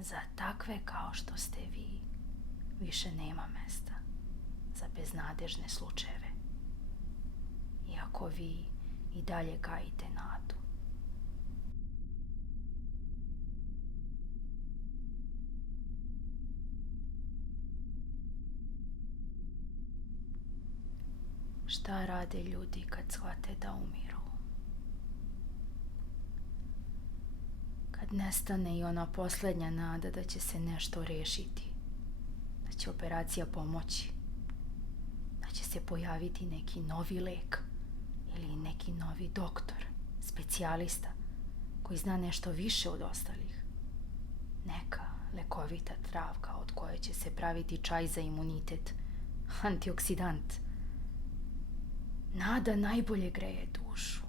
Za takve kao što ste vi više nema mesta za beznadežne slučajeve. Iako vi i dalje gajite nadu. Šta rade ljudi kad shvate da umiru? Kad nestane i ona posljednja nada da će se nešto rešiti, da će operacija pomoći, da će se pojaviti neki novi lek ili neki novi doktor, specijalista koji zna nešto više od ostalih. Neka lekovita travka od koje će se praviti čaj za imunitet, antioksidant. Nada najbolje greje dušu.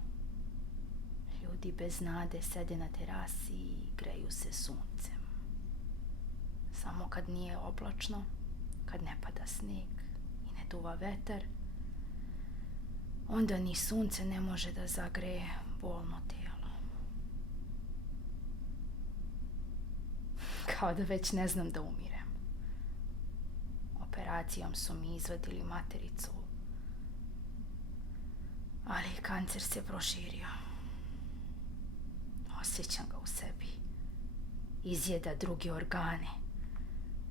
Ljudi bez nade sede na terasi i greju se suncem. Samo kad nije oblačno, kad ne pada sneg i ne duva vetar, onda ni sunce ne može da zagreje bolno tijelo. Kao da već ne znam da umirem. Operacijom su mi izvadili matericu, ali kancer se proširio. Osjećam ga u sebi. Izjeda druge organe.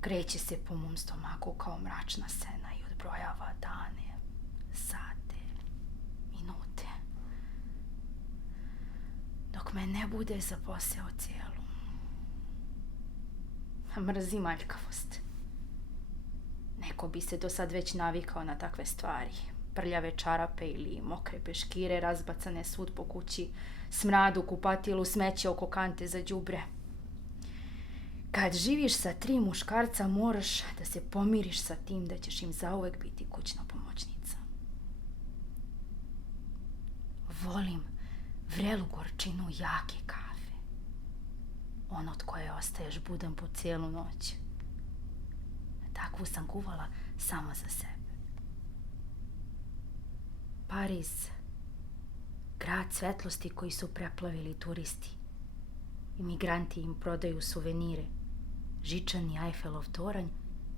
Kreće se po mom stomaku kao mračna sena i odbrojava dane, sate, minute. Dok me ne bude zaposeo cijelu. Mrzim aljkavost. Neko bi se do sad već navikao na takve stvari. Prljave čarape ili mokre peškire razbacane svud po kući, smrad u kupatilu, smeće oko kante za đubre. Kad živiš sa 3 muškarca, moraš da se pomiriš sa tim da ćeš im zauvek biti kućna pomoćnica. Volim vrelu gorčinu jake kafe. Ono od koje ostaješ budan po cijelu noć. Takvu sam kuvala samo za sebe. Pariz, grad svetlosti koji su preplavili turisti. Imigranti im prodaju suvenire. Žičani Eiffel toranj,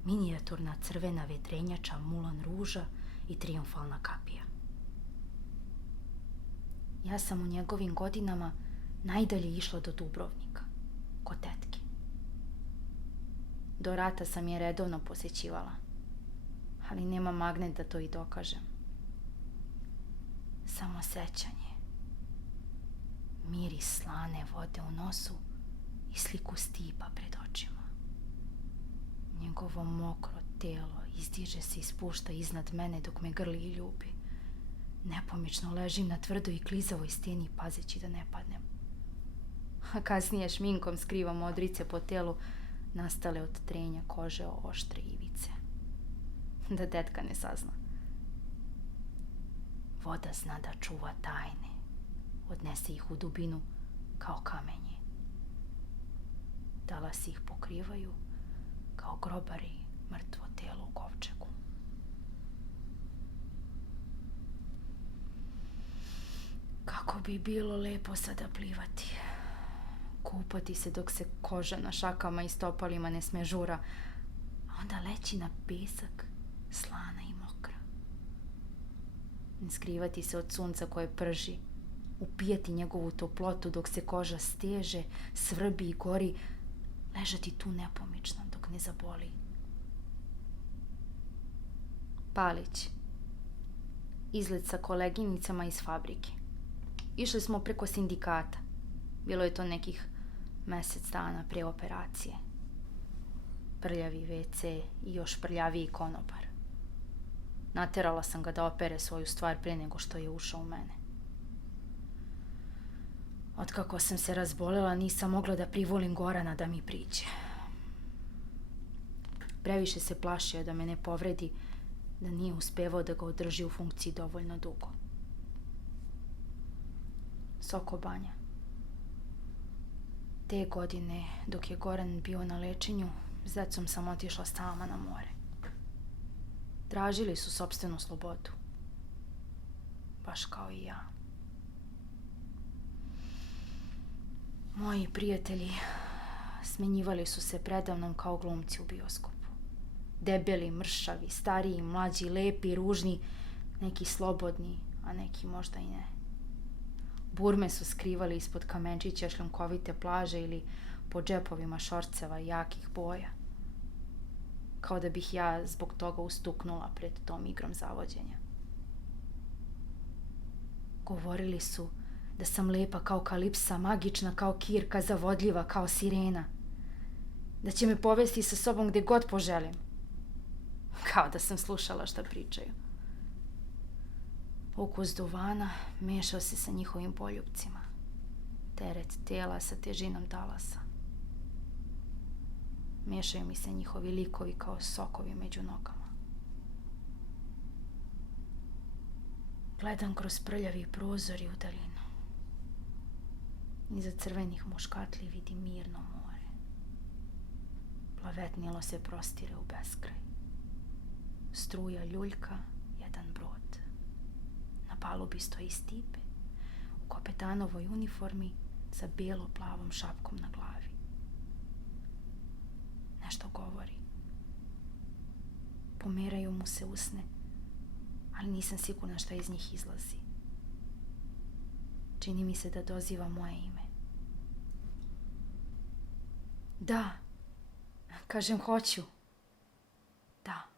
minijaturna crvena vetrenjača Moulin Rouge i trijumfalna kapija. Ja sam u njegovim godinama najdalje išla do Dubrovnika, kod tetke. Do rata sam je redovno posjećivala, ali nema magnet da to i dokažem. Samo sećanje, miris slane vode u nosu i sliku Stipa pred očima. Njegovo mokro telo izdiže se i spušta iznad mene dok me grli i ljubi. Nepomično ležim na tvrdoj i klizavoj steni pazeći da ne padnem. A kasnije šminkom skrivam modrice po telu nastale od trenja kože o oštre ivice. Da tetka ne sazna. Voda zna da čuva tajne. Odnese ih u dubinu kao kamenje. Talasi ih pokrivaju kao grobari mrtvo telo u kovčegu. Kako bi bilo lepo sada plivati. Kupati se dok se koža na šakama i stopalima ne smežura, a onda leći na pesak slana i mokra. Skrivati se od sunca koje prži, upijati njegovu toplotu dok se koža steže, svrbi i gori, ležati tu nepomično dok ne zaboli. Palić. Izlet sa koleginicama iz fabrike. Išli smo preko sindikata. Bilo je to nekih mjesec dana pre operacije. Prljavi WC i još prljaviji konobar. Naterala sam ga da opere svoju stvar pre nego što je ušao u mene. Otkako sam se razbolela, nisam mogla da privolim Gorana da mi priđe. Previše se plašio da me ne povredi, da nije uspevao da ga održi u funkciji dovoljno dugo. Soko Banja. Te godine, dok je Goran bio na lečenju, s decom sam otišla sama na more. Tražili su sopstvenu slobodu. Baš kao i ja. Moji prijatelji s Smenjivali su se predamnom kao glumci u bioskopu. Debeli, mršavi, stariji, mlađi, lepi, ružni, neki slobodni, a neki možda i ne. Burme su skrivali ispod kamenčića šljunkovite plaže ili po džepovima šorceva jakih boja. Kao da bih ja zbog toga ustuknula pred tom igrom zavođenja. Govorili su da sam lepa kao kalipsa, magična kao kirka, zavodljiva kao sirena. Da će me povesti sa sobom gde god poželim. Kao da sam slušala šta pričaju. Ukus duvana mešao se sa njihovim poljupcima. Teret tela sa težinom talasa. Mešaju mi se njihovi likovi kao sokovi među nogama. Gledam kroz prljavi prozor i u daljinu. Iza crvenih muškatli vidim mirno more. Plavetnilo se prostire u beskraj. Struja ljuljka jedan brod. Na palubi stoji Stipe u kapetanovoj uniformi sa bijelo-plavom šapkom na glavi. Nešto govori. Pomeraju mu se usne, ali nisam sigurna šta iz njih izlazi. Čini mi se da doziva moje ime. Da, kažem hoću. Da.